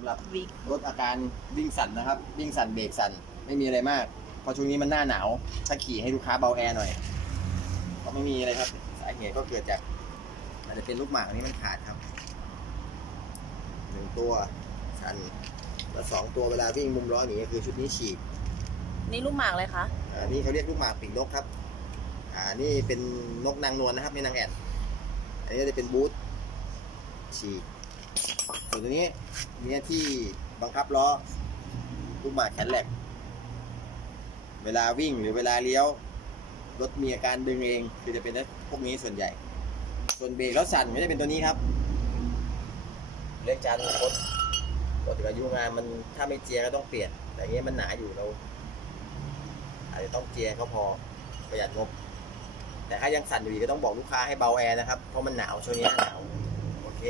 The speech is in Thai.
ำหรับวิกลดอาการวิ่งสั่นนะครับ วิ่งสั่นเบรกสั่นไม่มีอะไรมากเพราะช่วงนี้มันหน้าหนาว ถ้าขี่ให้ลูกค้าเบาแอร์หน่อย ก็ไม่มีอะไรครับ สาเหตุก็เกิดจากอาจจะเป็นลูกหมากอันนี้มันขาดครับหนึ่งตัวสั่นแล้วสองตัวเวลาวิ่งมุมล้อหนีก็คือชุดนี้ฉีกนี่ลูกหมากเลยคะอ่านี่เขาเรียกลูกหมากปีกนกครับ อ่านี่เป็นนกนางนวลนะครับไม่นางแอ่นอันนี้ก็จะเป็นบูทฉีกส่ วนตัวนี้เนี่ยที่บังคับล้อลูกหมากแขนแหลก เวลาวิ่งหรือเวลาเลี้ยว รถมีอาการดึงเอง คือจะเป็นพวกนี้ส่วนใหญ่ ส่วนเบรกแล้วสั่นก็จะเป็นตัวนี้ครับ เลขจานรถปกติอายุงานมันถ้าไม่เจียก็ต้องเปลี่ยน แต่อันนี้ยมันหนาอยู่เราอาจจะต้องเจียร์เขาพอประหยัดงบ แต่ถ้ายังสั่นอยู่ก็ต้องบอกลูกค้าให้เบาแอร์นะครับ เพราะมันหนาวช่วงนี้หนาว โอเค